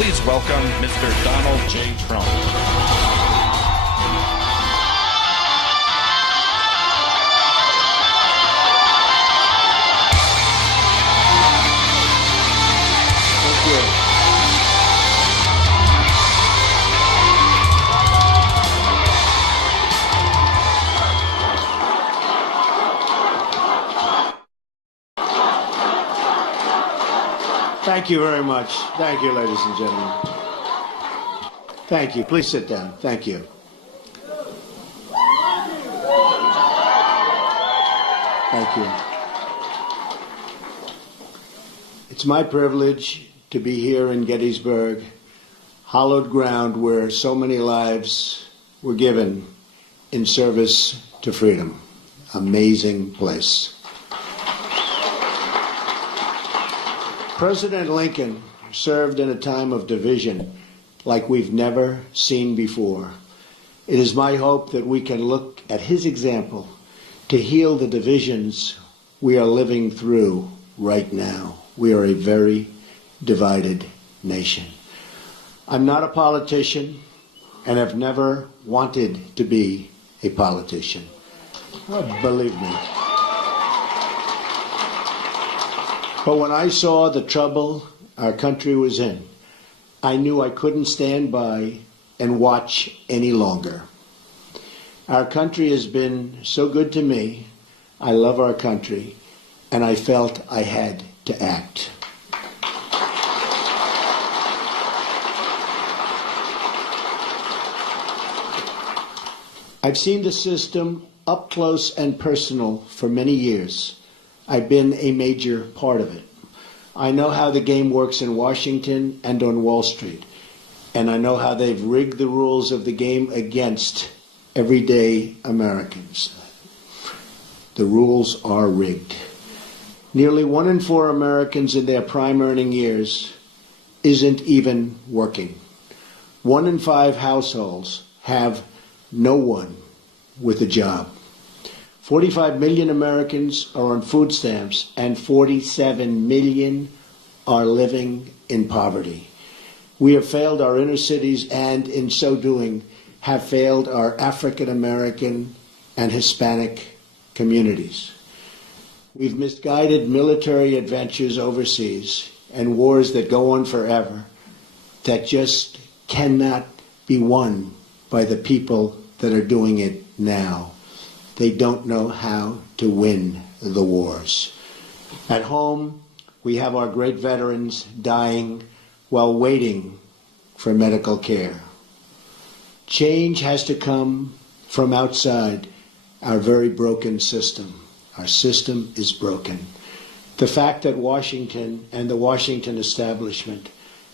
Please welcome Mr. Donald J. Trump. Thank you very much. Thank you, ladies and gentlemen. Thank you. Please sit down. Thank you. Thank you. It's my privilege to be here in Gettysburg, hallowed ground where so many lives were given in service to freedom. Amazing place. President Lincoln served in a time of division like we've never seen before. It is my hope that we can look at his example to heal the divisions we are living through right now. We are a very divided nation. I'm not a politician and have never wanted to be a politician. Believe me. But when I saw the trouble our country was in, I knew I couldn't stand by and watch any longer. Our country has been so good to me. I love our country, and I felt I had to act. I've seen the system up close and personal for many years. I've been a major part of it. I know how the game works in Washington and on Wall Street, and I know how they've rigged the rules of the game against everyday Americans. The rules are rigged. Nearly 1 in 4 Americans in their prime earning years isn't even working. 1 in 5 households have no one with a job. 45 million Americans are on food stamps, and 47 million are living in poverty. We have failed our inner cities, and in so doing, have failed our African American and Hispanic communities. We've misguided military adventures overseas and wars that go on forever that just cannot be won by the people that are doing it now. They don't know how to win the wars. At home, we have our great veterans dying while waiting for medical care. Change has to come from outside our very broken system. Our system is broken. The fact that Washington and the Washington establishment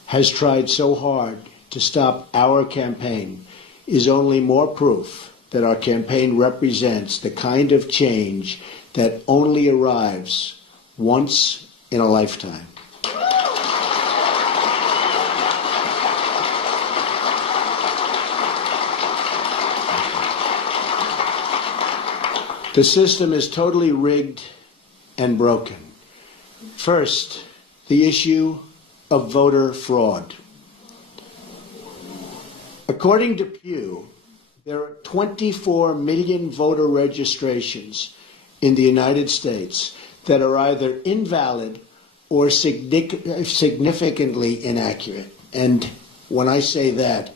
has tried so hard to stop our campaign is only more proof that our campaign represents the kind of change that only arrives once in a lifetime. The system is totally rigged and broken. First, the issue of voter fraud. According to Pew, there are 24 million voter registrations in the United States that are either invalid or significantly inaccurate. And when I say that,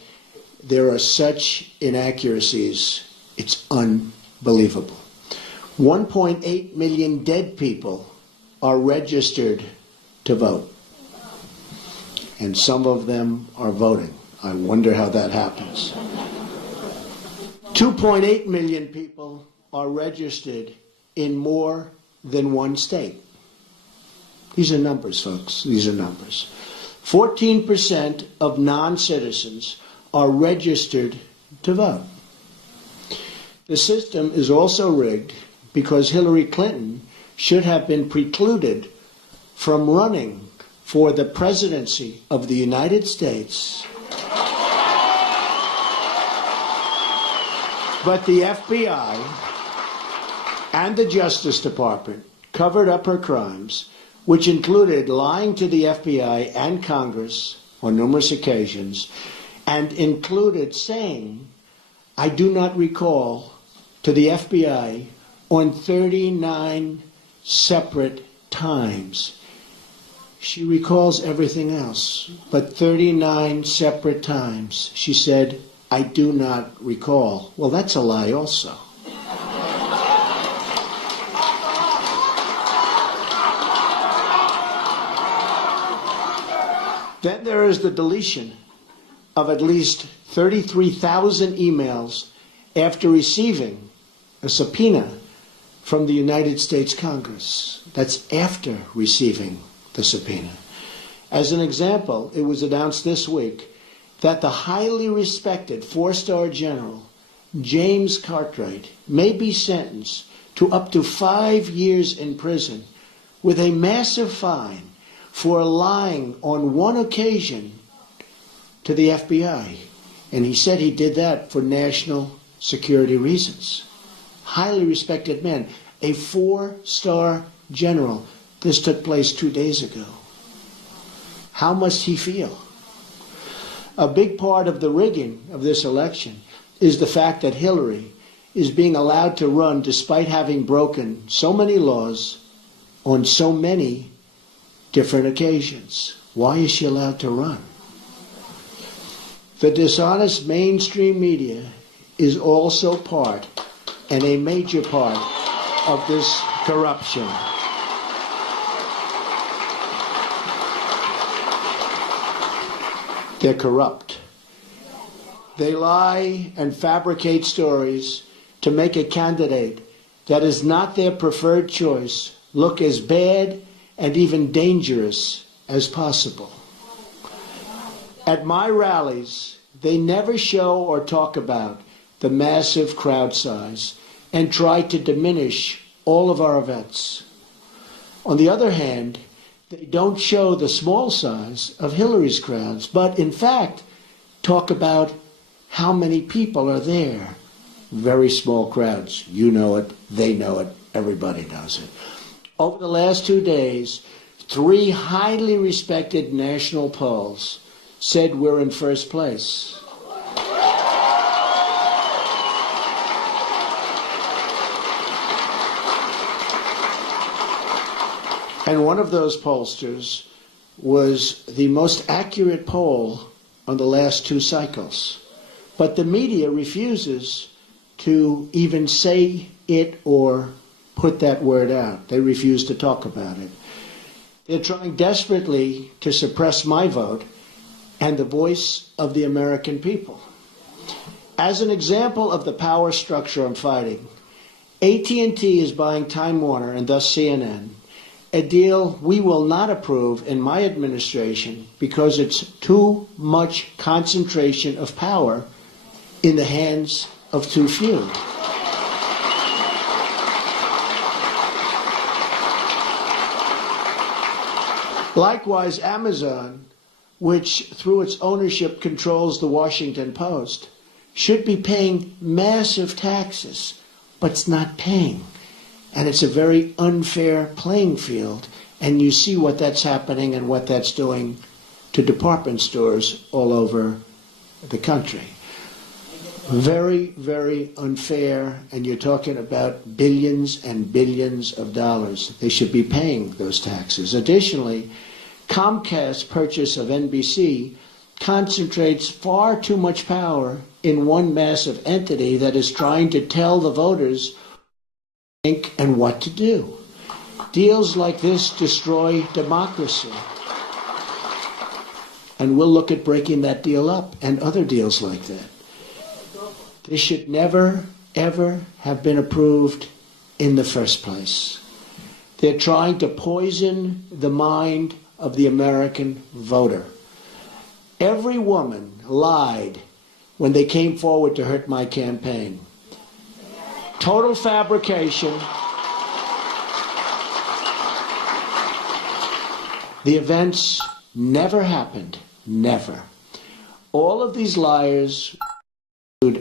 there are such inaccuracies, it's unbelievable. 1.8 million dead people are registered to vote, and some of them are voting. I wonder how that happens. 2.8 million people are registered in more than one state. These are numbers, folks. These are numbers. 14% of non-citizens are registered to vote. The system is also rigged because Hillary Clinton should have been precluded from running for the presidency of the United States. But the FBI and the Justice Department covered up her crimes, which included lying to the FBI and Congress on numerous occasions, and included saying, I do not recall, to the FBI on 39 separate times. She recalls everything else, but 39 separate times she said, I do not recall. Well, that's a lie also. Then there is the deletion of at least 33,000 emails after receiving a subpoena from the United States Congress. That's after receiving the subpoena. As an example, it was announced this week that the highly respected four-star general James Cartwright may be sentenced to up to 5 years in prison with a massive fine for lying on one occasion to the FBI. And he said he did that for national security reasons. Highly respected man, a four-star general. This took place 2 days ago. How must he feel? A big part of the rigging of this election is the fact that Hillary is being allowed to run despite having broken so many laws on so many different occasions. Why is she allowed to run? The dishonest mainstream media is also part, and a major part, of this corruption. They're corrupt. They lie and fabricate stories to make a candidate that is not their preferred choice look as bad and even dangerous as possible. At my rallies, they never show or talk about the massive crowd size and try to diminish all of our events. On the other hand, they don't show the small size of Hillary's crowds, but in fact talk about how many people are there. Very small crowds. You know it, they know it, everybody knows it. Over the last 2 days, 3 highly respected national polls said we're in first place. And one of those pollsters was the most accurate poll on the last 2 cycles. But the media refuses to even say it or put that word out. They refuse to talk about it. They're trying desperately to suppress my vote and the voice of the American people. As an example of the power structure I'm fighting, AT&T is buying Time Warner and thus CNN, a deal we will not approve in my administration because it's too much concentration of power in the hands of too few. Likewise, Amazon, which through its ownership controls the Washington Post, should be paying massive taxes, but it's not paying. And it's a very unfair playing field. And you see what that's happening and what that's doing to department stores all over the country. Very, very unfair. And you're talking about billions and billions of dollars. They should be paying those taxes. Additionally, Comcast's purchase of NBC concentrates far too much power in one massive entity that is trying to tell the voters think and what to do. Deals like this destroy democracy. And we'll look at breaking that deal up and other deals like that. This should never, ever have been approved in the first place. They're trying to poison the mind of the American voter. Every woman lied when they came forward to hurt my campaign. Total fabrication. The events never happened. Never. All of these liars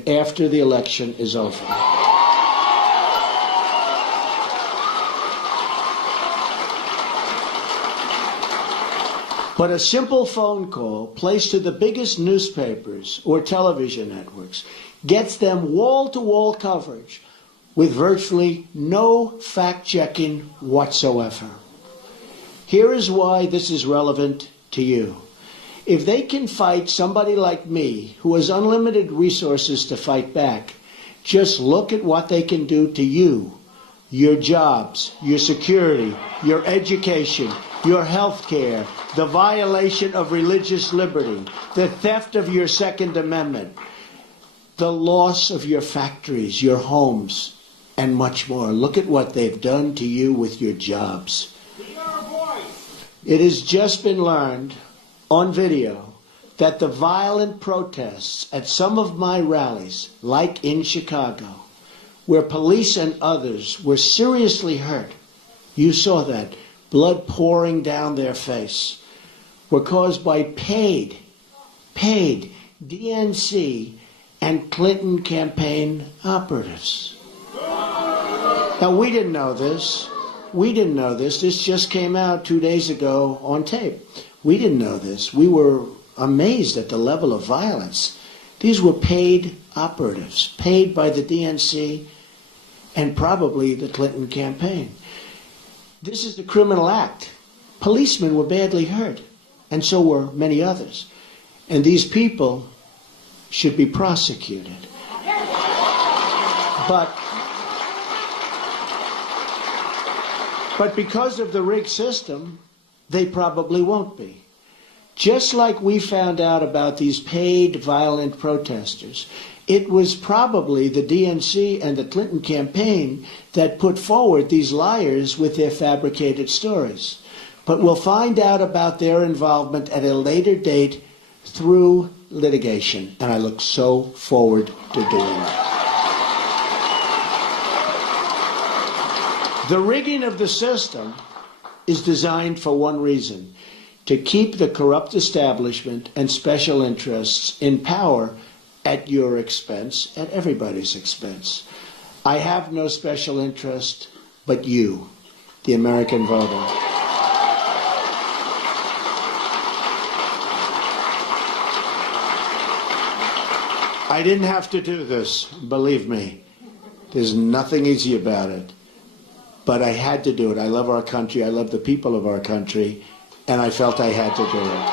after the election is over. But a simple phone call placed to the biggest newspapers or television networks gets them wall-to-wall coverage with virtually no fact-checking whatsoever. Here is why this is relevant to you. If they can fight somebody like me, who has unlimited resources to fight back, just look at what they can do to you, your jobs, your security, your education, your health care, the violation of religious liberty, the theft of your Second Amendment, the loss of your factories, your homes, and much more. Look at what they've done to you with your jobs. It has just been learned on video that the violent protests at some of my rallies, like in Chicago, where police and others were seriously hurt, you saw that, blood pouring down their face, were caused by paid DNC and Clinton campaign operatives. Now, we didn't know this. This just came out 2 days ago on tape. We didn't know this. We were amazed at the level of violence. These were paid operatives, paid by the DNC and probably the Clinton campaign. This is a criminal act. Policemen were badly hurt, and so were many others. And these people should be prosecuted. But because of the rigged system, they probably won't be. Just like we found out about these paid violent protesters, it was probably the DNC and the Clinton campaign that put forward these liars with their fabricated stories. But we'll find out about their involvement at a later date through litigation, and I look so forward to doing that. The rigging of the system is designed for one reason: to keep the corrupt establishment and special interests in power at your expense, at everybody's expense. I have no special interest but you, the American voter. I didn't have to do this, believe me. There's nothing easy about it. But I had to do it. I love our country. I love the people of our country. And I felt I had to do it.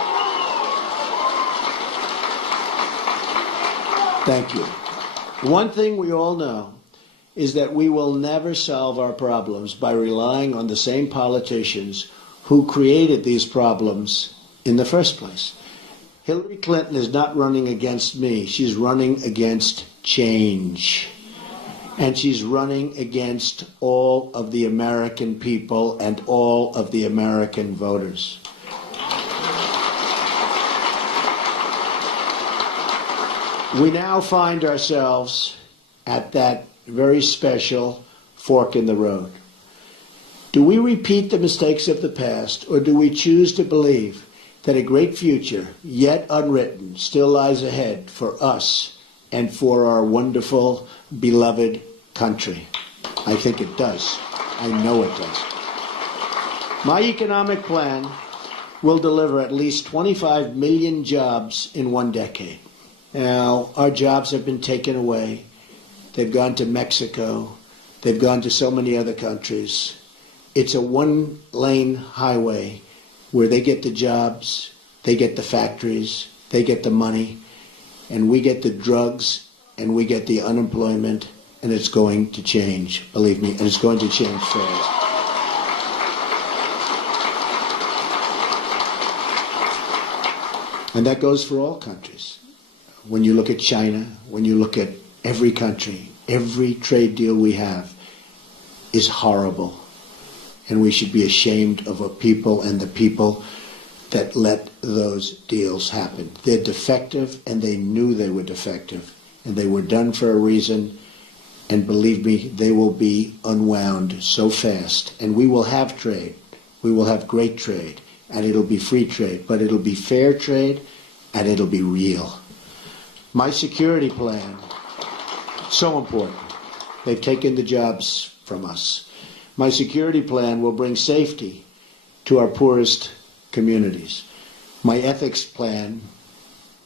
Thank you. One thing we all know is that we will never solve our problems by relying on the same politicians who created these problems in the first place. Hillary Clinton is not running against me. She's running against change. And she's running against all of the American people and all of the American voters. We now find ourselves at that very special fork in the road. Do we repeat the mistakes of the past, or do we choose to believe that a great future, yet unwritten, still lies ahead for us and for our wonderful, beloved country? I think it does. I know it does. My economic plan will deliver at least 25 million jobs in 1 decade. Now, our jobs have been taken away. They've gone to Mexico. They've gone to so many other countries. It's a one-lane highway where they get the jobs, they get the factories, they get the money, and we get the drugs, and we get the unemployment, and it's going to change, believe me, and it's going to change fast. And that goes for all countries. When you look at China, when you look at every country, every trade deal we have is horrible. And we should be ashamed of our people and the people that let those deals happen. They're defective, and they knew they were defective. And they were done for a reason. And believe me, they will be unwound so fast. And we will have trade. We will have great trade. And it'll be free trade. But it'll be fair trade, and it'll be real. My security plan, so important. They've taken the jobs from us. My security plan will bring safety to our poorest communities. My ethics plan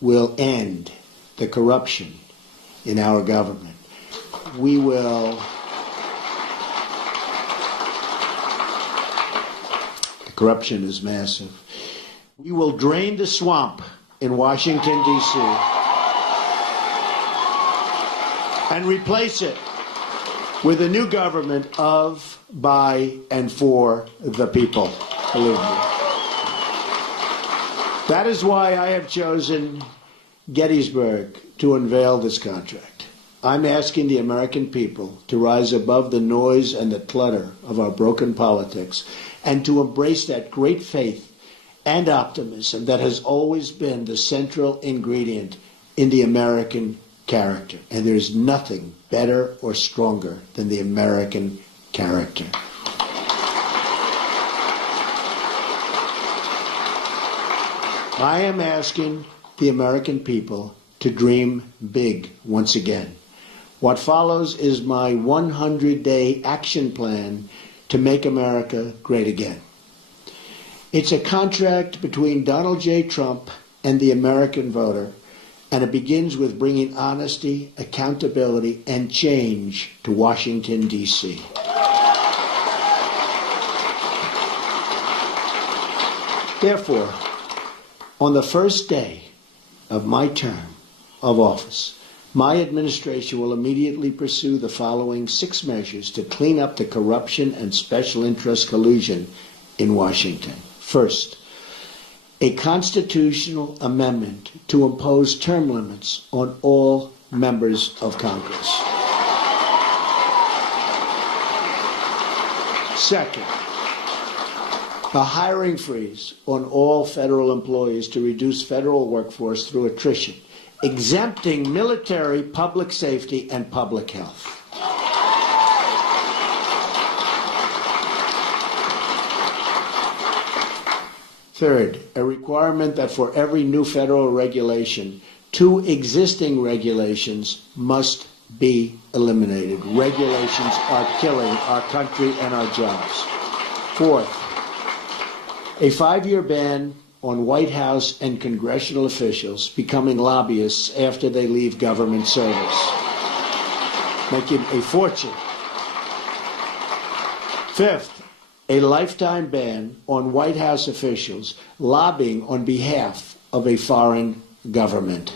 will end the corruption in our government. We will the corruption is massive. We will drain the swamp in Washington, D.C. and replace it with a new government of, by, and for the people. Believe me. That is why I have chosen Gettysburg to unveil this contract. I'm asking the American people to rise above the noise and the clutter of our broken politics and to embrace that great faith and optimism that has always been the central ingredient in the American character. And there's nothing better or stronger than the American character. I am asking the American people to dream big once again. What follows is my 100-day action plan to make America great again. It's a contract between Donald J. Trump and the American voter, and it begins with bringing honesty, accountability, and change to Washington, D.C. Therefore, on the first day of my term of office, my administration will immediately pursue the following 6 measures to clean up the corruption and special interest collusion in Washington. First, a constitutional amendment to impose term limits on all members of Congress. Second, a hiring freeze on all federal employees to reduce federal workforce through attrition, exempting military, public safety, and public health. Third, a requirement that for every new federal regulation, 2 existing regulations must be eliminated. Regulations are killing our country and our jobs. Fourth, a 5-year ban on White House and congressional officials becoming lobbyists after they leave government service, making a fortune. Fifth, a lifetime ban on White House officials lobbying on behalf of a foreign government.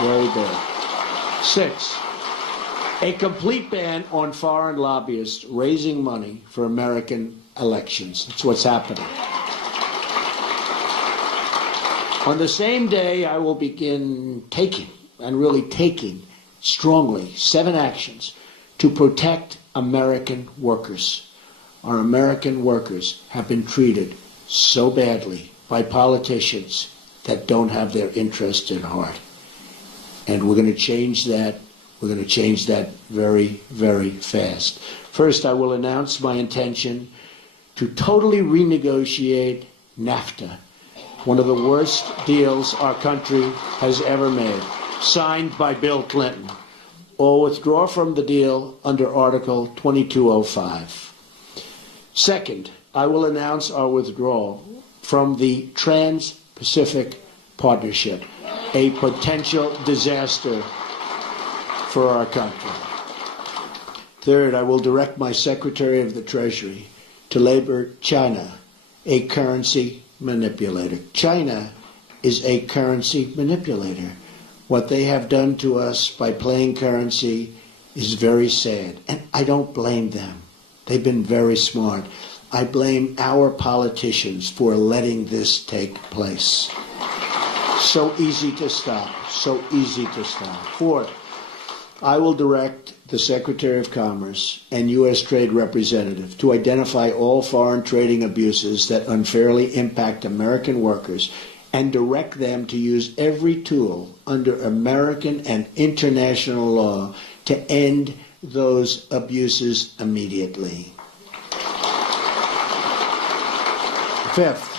Very bad. 6, a complete ban on foreign lobbyists raising money for American elections. That's what's happening. On the same day, I will begin taking strongly 7 actions to protect American workers. Our American workers have been treated so badly by politicians that don't have their interests at heart. And we're going to change that. We're going to change that very, very fast. First, I will announce my intention to totally renegotiate NAFTA, one of the worst deals our country has ever made, signed by Bill Clinton, or withdraw from the deal under Article 2205. Second, I will announce our withdrawal from the Trans-Pacific Partnership, a potential disaster for our country. Third, I will direct my Secretary of the Treasury to label China a currency manipulator. China is a currency manipulator. What they have done to us by playing currency is very sad, and I don't blame them. They've been very smart. I blame our politicians for letting this take place. So easy to stop. So easy to stop. Fourth, I will direct the Secretary of Commerce and U.S. Trade Representative to identify all foreign trading abuses that unfairly impact American workers and direct them to use every tool under American and international law to end those abuses immediately. Fifth,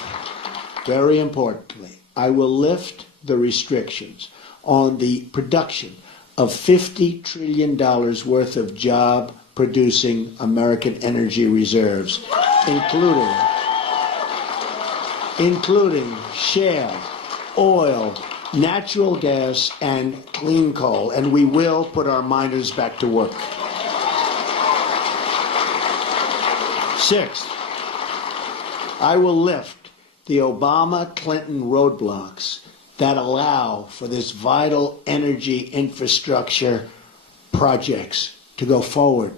very importantly, I will lift the restrictions on the production of $50 trillion worth of job-producing American energy reserves, including including shale, oil, natural gas, and clean coal, and we will put our miners back to work. Sixth, I will lift the Obama-Clinton roadblocks that allow for this vital energy infrastructure projects to go forward.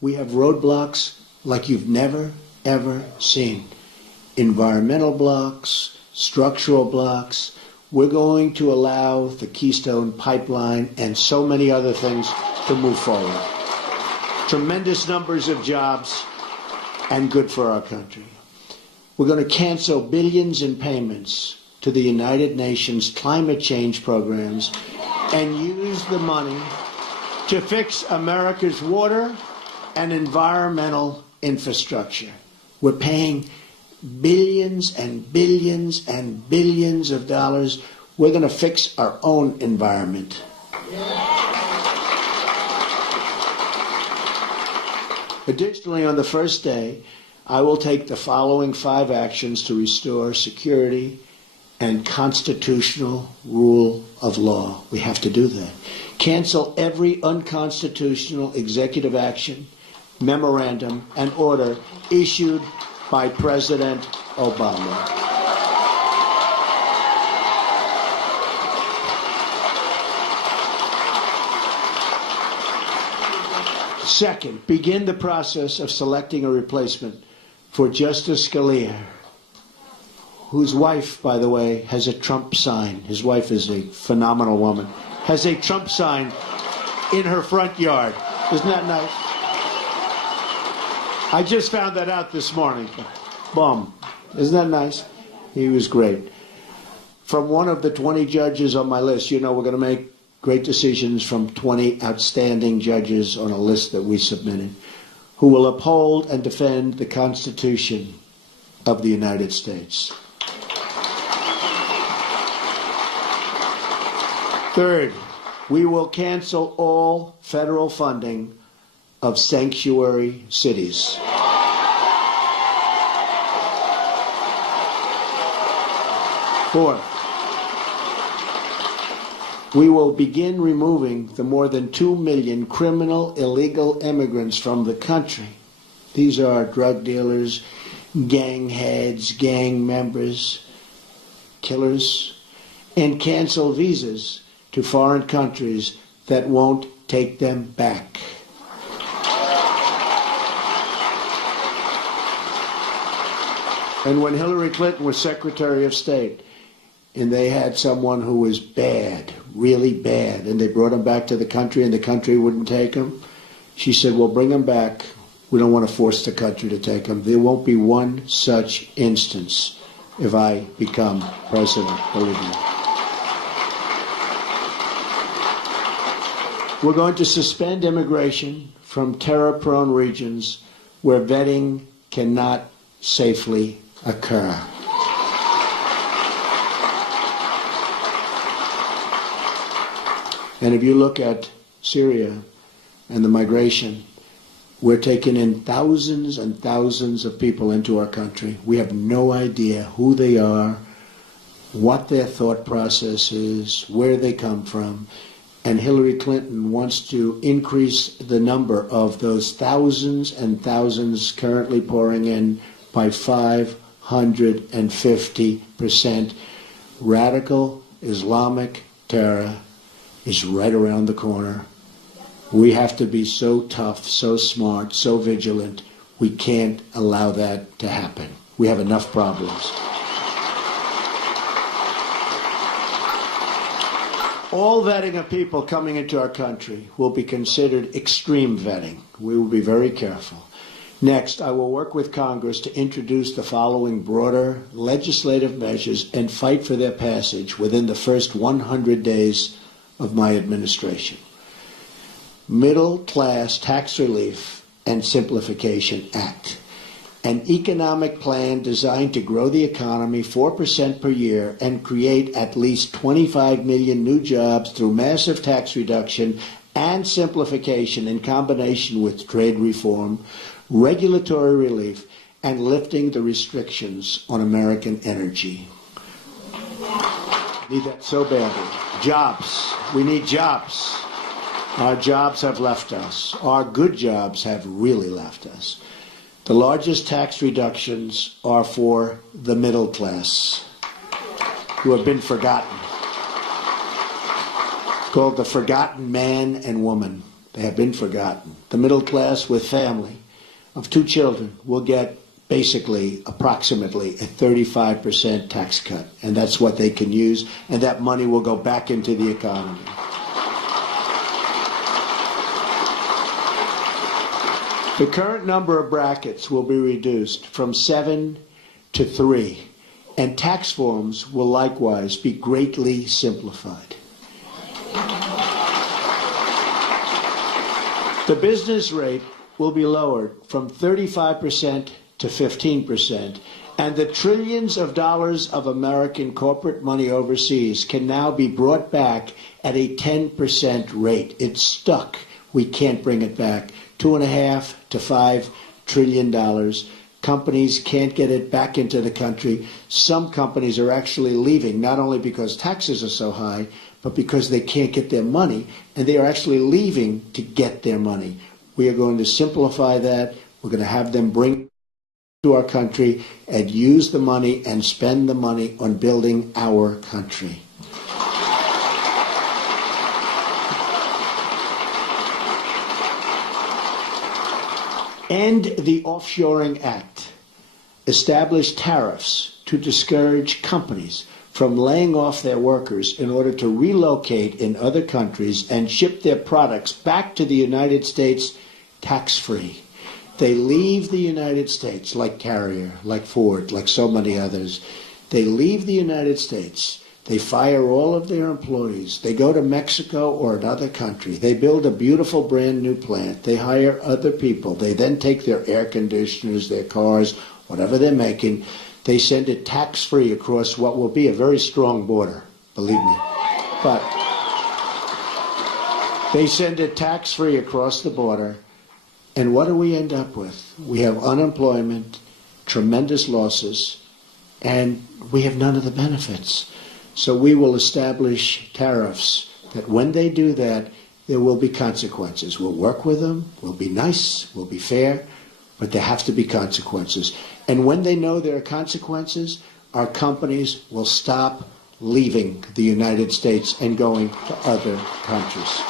We have roadblocks like you've never, ever seen. Environmental blocks, structural blocks. We're going to allow the Keystone Pipeline and so many other things to move forward. Tremendous numbers of jobs and good for our country. We're going to cancel billions in payments to the United Nations climate change programs and use the money to fix America's water and environmental infrastructure. We're paying billions and billions and billions of dollars. We're going to fix our own environment. Additionally, on the first day, I will take the following 5 actions to restore security and constitutional rule of law. We have to do that. Cancel every unconstitutional executive action, memorandum, and order issued by President Obama. Second, begin the process of selecting a replacement for Justice Scalia, whose wife, by the way, has a Trump sign. His wife is a phenomenal woman. Has a Trump sign in her front yard. Isn't that nice? I just found that out this morning. Boom. Isn't that nice? He was great. From one of the 20 judges on my list, you know we're going to make great decisions from 20 outstanding judges on a list that we submitted, who will uphold and defend the Constitution of the United States. Third, we will cancel all federal funding of sanctuary cities. Fourth, we will begin removing the more than 2 million criminal illegal immigrants from the country. These are drug dealers, gang heads, gang members, killers, and cancel visas to foreign countries that won't take them back. And when Hillary Clinton was Secretary of State, and they had someone who was bad, really bad, and they brought him back to the country and the country wouldn't take him, she said, well, bring him back. We don't want to force the country to take him. There won't be one such instance if I become president, believe me. We're going to suspend immigration from terror-prone regions where vetting cannot safely occur. And if you look at Syria and the migration, we're taking in thousands and thousands of people into our country. We have no idea who they are, what their thought process is, where they come from. And Hillary Clinton wants to increase the number of those thousands and thousands currently pouring in by 550%. Radical Islamic terror is right around the corner. We have to be so tough, so smart, so vigilant. We can't allow that to happen. We have enough problems. All vetting of people coming into our country will be considered extreme vetting. We will be very careful. Next, I will work with Congress to introduce the following broader legislative measures and fight for their passage within the first 100 days of my administration. Middle Class Tax Relief and Simplification Act. An economic plan designed to grow the economy 4% per year and create at least 25 million new jobs through massive tax reduction and simplification in combination with trade reform, regulatory relief, and lifting the restrictions on American energy. Need that so badly. Jobs. We need jobs. Our jobs have left us. Our good jobs have really left us. The largest tax reductions are for the middle class, who have been forgotten. It's called the forgotten man and woman. They have been forgotten. The middle class with family of 2 children will get basically approximately a 35% tax cut, and that's what they can use, and that money will go back into the economy. The current number of brackets will be reduced from 7 to 3, and tax forms will likewise be greatly simplified. The business rate will be lowered from 35% to 15%, and the trillions of dollars of American corporate money overseas can now be brought back at a 10% rate. It's stuck. We can't bring it back. $2.5 to $5 trillion. Companies can't get it back into the country. Some companies are actually leaving, not only because taxes are so high, but because they can't get their money, and they are actually leaving to get their money. We are going to simplify that. We're going to have them bring to our country and use the money and spend the money on building our country. End the Offshoring Act. Establish tariffs to discourage companies from laying off their workers in order to relocate in other countries and ship their products back to the United States tax-free. They leave the United States, like Carrier, like Ford, like so many others. They leave the United States. They fire all of their employees. They go to Mexico or another country. They build a beautiful brand new plant. They hire other people. They then take their air conditioners, their cars, whatever they're making. They send it tax-free across what will be a very strong border, believe me. But they send it tax-free across the border. And what do we end up with? We have unemployment, tremendous losses, and we have none of the benefits. So we will establish tariffs that when they do that, there will be consequences. We'll work with them, we'll be nice, we'll be fair, but there have to be consequences. And when they know there are consequences, our companies will stop leaving the United States and going to other countries.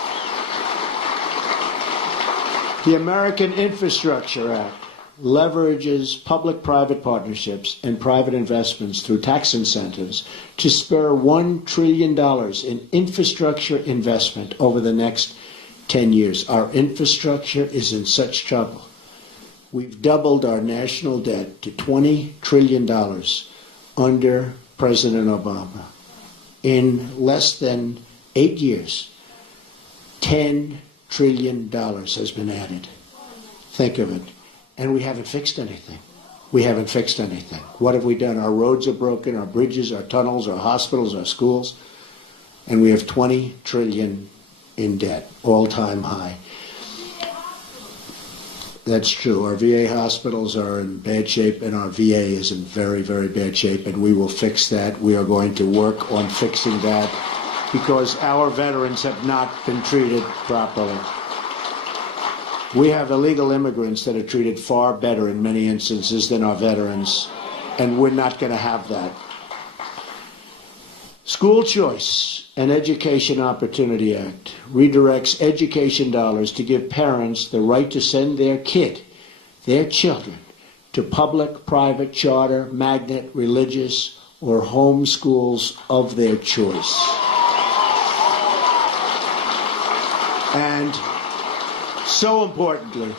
The American Infrastructure Act leverages public-private partnerships and private investments through tax incentives to spur $1 trillion in infrastructure investment over the next 10 years. Our infrastructure is in such trouble. We've doubled our national debt to $20 trillion under President Obama. In less than 8 years, $10 trillion has been added. Think of it. And we haven't fixed anything. We haven't fixed anything. What have we done? Our roads are broken, our bridges, our tunnels, our hospitals, our schools, and we have $20 trillion in debt, all-time high. That's true. Our VA hospitals are in bad shape, and our VA is in very, very bad shape, and we will fix that. We are going to work on fixing that because our veterans have not been treated properly. We have illegal immigrants that are treated far better in many instances than our veterans, and we're not going to have that. School Choice and Education Opportunity Act redirects education dollars to give parents the right to send their kid, their children, to public, private, charter, magnet, religious, or home schools of their choice. And so importantly,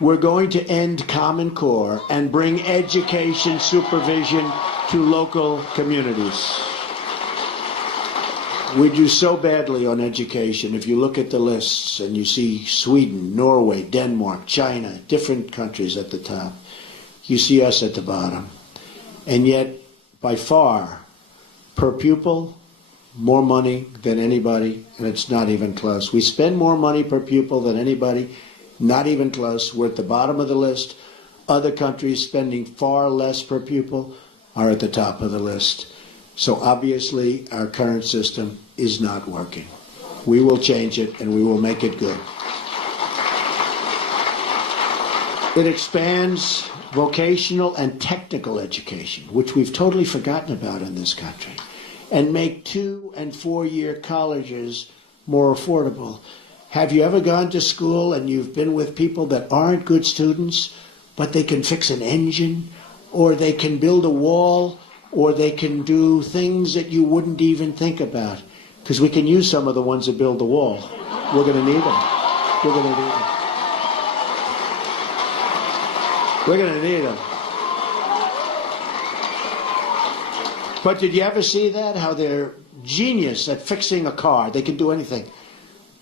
we're going to end Common Core and bring education supervision to local communities. We do so badly on education. If you look at the lists and you see Sweden, Norway, Denmark, China, different countries at the top, you see us at the bottom. And yet, by far, per pupil, more money than anybody, and it's not even close. We spend more money per pupil than anybody, not even close. We're at the bottom of the list Other countries spending far less per pupil are at the top of the list. So obviously our current system is not working. We will change it and we will make it good. It expands vocational and technical education, which we've totally forgotten about in this country, and make 2- and 4-year colleges more affordable. Have you ever gone to school and you've been with people that aren't good students, but they can fix an engine, or they can build a wall, or they can do things that you wouldn't even think about? Because we can use some of the ones that build the wall. We're going to need them. We're going to need them. We're going to need them. But did you ever see that? How they're genius at fixing a car. They can do anything.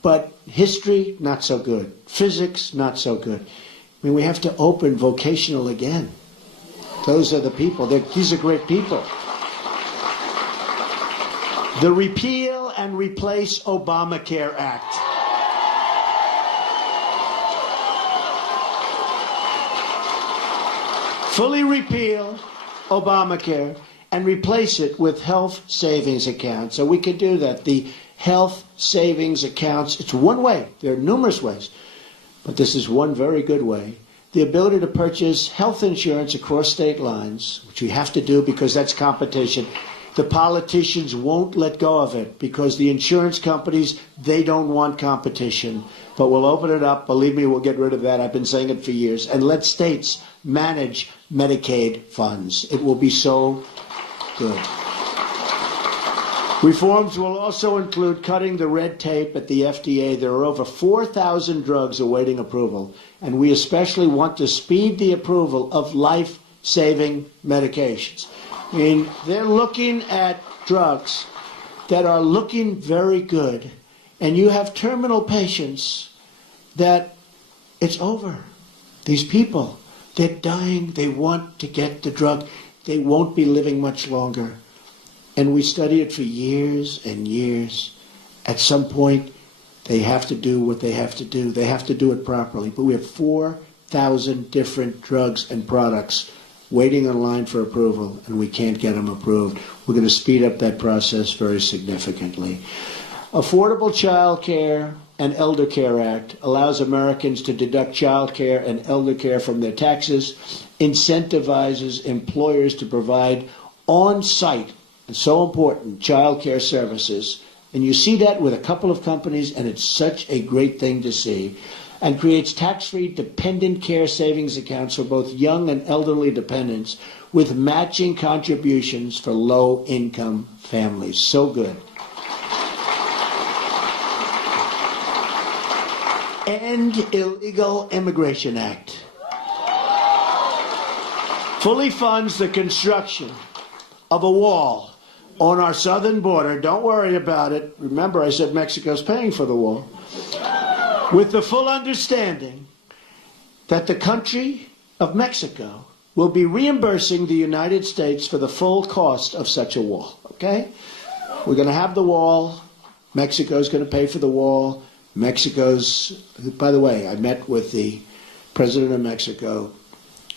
But history, not so good. Physics, not so good. I mean, we have to open vocational again. Those are the people. These are great people. The Repeal and Replace Obamacare Act. Fully repeal Obamacare and replace it with health savings accounts. So we can do that. The health savings accounts, it's one way. There are numerous ways. But this is one very good way. The ability to purchase health insurance across state lines, which we have to do because that's competition. The politicians won't let go of it because the insurance companies, they don't want competition. But we'll open it up. Believe me, we'll get rid of that. I've been saying it for years. And let states manage Medicaid funds. It will be so good. Reforms will also include cutting the red tape at the FDA. There are over 4,000 drugs awaiting approval, and we especially want to speed the approval of life-saving medications. I mean, they're looking at drugs that are looking very good, and you have terminal patients that it's over. These people, they're dying. They want to get the drug. They won't be living much longer. And we study it for years and years. At some point, they have to do what they have to do. They have to do it properly. But we have 4,000 different drugs and products waiting in line for approval, and we can't get them approved. We're going to speed up that process very significantly. Affordable Child Care and Elder Care Act allows Americans to deduct child care and elder care from their taxes, incentivizes employers to provide on-site, and so important, child care services. And you see that with a couple of companies, and it's such a great thing to see. And creates tax-free dependent care savings accounts for both young and elderly dependents with matching contributions for low-income families. So good. End Illegal Immigration Act. Fully funds the construction of a wall on our southern border. Don't worry about it. Remember, I said Mexico's paying for the wall. With the full understanding that the country of Mexico will be reimbursing the United States for the full cost of such a wall, okay? We're going to have the wall. Mexico's going to pay for the wall. Mexico's, by the way, I met with the president of Mexico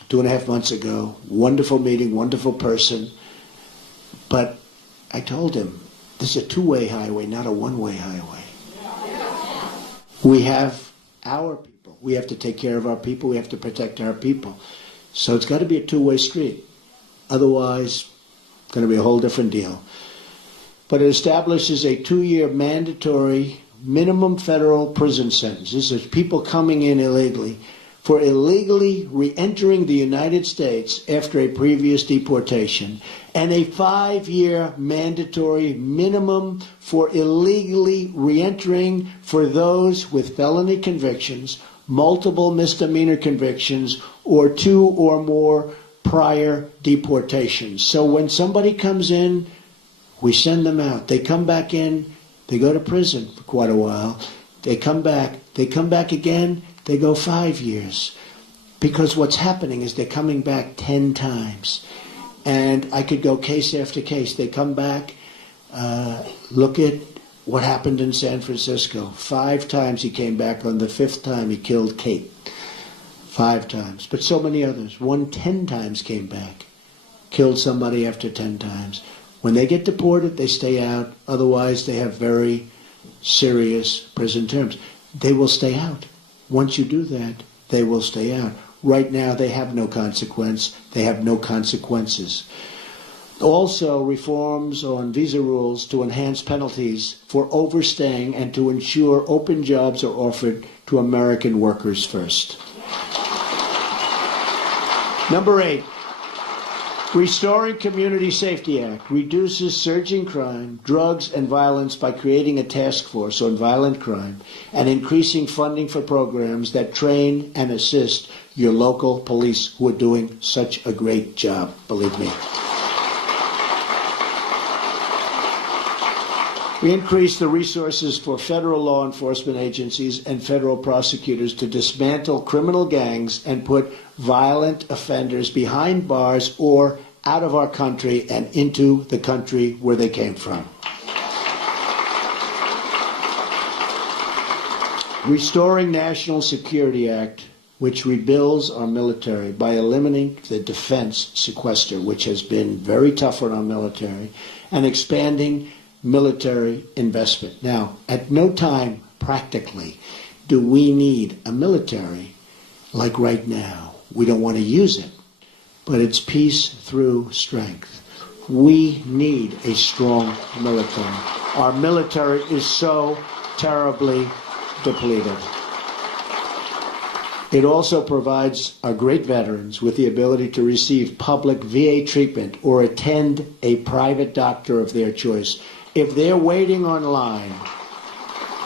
2.5 months ago. Wonderful meeting, wonderful person. But I told him, this is a two-way highway, not a one-way highway. We have our people. We have to take care of our people. We have to protect our people. So it's got to be a two-way street. Otherwise, it's going to be a whole different deal. But it establishes a 2-year mandatory minimum federal prison sentence. This is people coming in illegally for illegally re-entering the United States after a previous deportation, and a 5-year mandatory minimum for illegally re-entering for those with felony convictions, multiple misdemeanor convictions, or 2 or more prior deportations. So when somebody comes in, we send them out. They come back in, they go to prison for quite a while. They come back again, they go 5 years. Because what's happening is they're coming back 10 times. And I could go case after case. They come back, look at what happened in San Francisco. 5 times he came back. On the 5th time he killed Kate. 5 times, but so many others. One 10 times came back, killed somebody after 10 times. When they get deported, they stay out. Otherwise, they have very serious prison terms. They will stay out. Once you do that, they will stay out. Right now, they have no consequence. They have no consequences. Also, reforms on visa rules to enhance penalties for overstaying and to ensure open jobs are offered to American workers first. Number 8, Restoring Community Safety Act reduces surging crime, drugs, and violence by creating a task force on violent crime and increasing funding for programs that train and assist your local police who are doing such a great job, believe me. We increased the resources for federal law enforcement agencies and federal prosecutors to dismantle criminal gangs and put violent offenders behind bars or out of our country and into the country where they came from. Restoring National Security Act, which rebuilds our military by eliminating the defense sequester, which has been very tough on our military, and expanding military investment. Now, at no time, practically, do we need a military like right now. We don't want to use it, but it's peace through strength. We need a strong military. Our military is so terribly depleted. It also provides our great veterans with the ability to receive public VA treatment or attend a private doctor of their choice. If they're waiting online,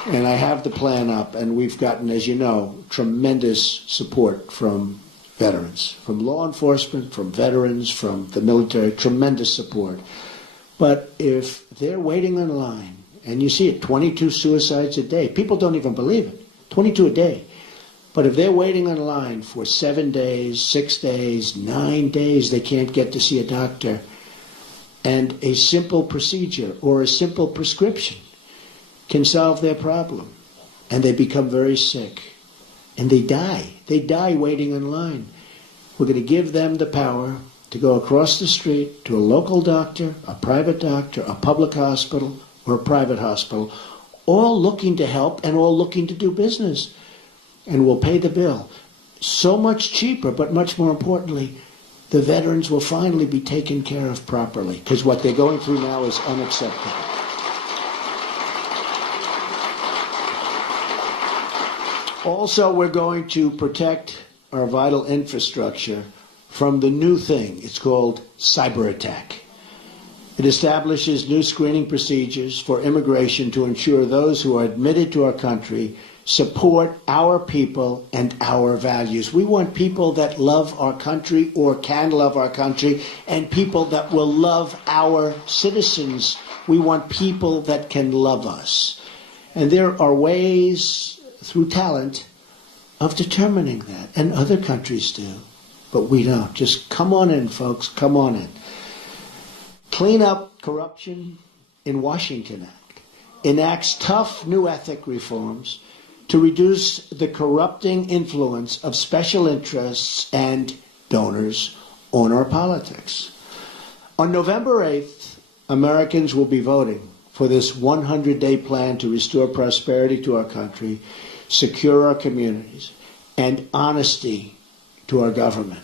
and I have the plan up, and we've gotten, as you know, tremendous support from veterans, from law enforcement, from veterans, from the military, tremendous support. But if they're waiting online, and you see it, 22 suicides a day, people don't even believe it, 22 a day. But if they're waiting online for 7 days, 6 days, 9 days, they can't get to see a doctor, and a simple procedure or a simple prescription can solve their problem. And they become very sick. And they die. They die waiting in line. We're going to give them the power to go across the street to a local doctor, a private doctor, a public hospital, or a private hospital, all looking to help and all looking to do business. And we'll pay the bill. So much cheaper, but much more importantly, the veterans will finally be taken care of properly, because what they're going through now is unacceptable. Also, we're going to protect our vital infrastructure from the new thing. It's called cyber attack. It establishes new screening procedures for immigration to ensure those who are admitted to our country support our people and our values. We want people that love our country or can love our country, and people that will love our citizens. We want people that can love us. And there are ways through talent of determining that, and other countries do, but we don't. Just come on in, folks, come on in. Clean up corruption in Washington Act enacts tough new ethic reforms to reduce the corrupting influence of special interests and donors on our politics. On November 8th, Americans will be voting for this 100-day plan to restore prosperity to our country, secure our communities, and honesty to our government.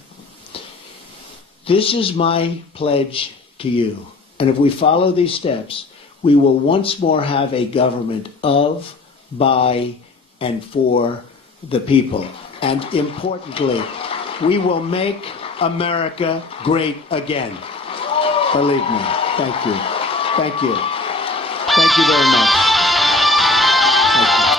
This is my pledge to you. And if we follow these steps, we will once more have a government of, by, and for the people. And importantly, we will make America great again. Believe me. Thank you. Thank you. Thank you very much. Thank you.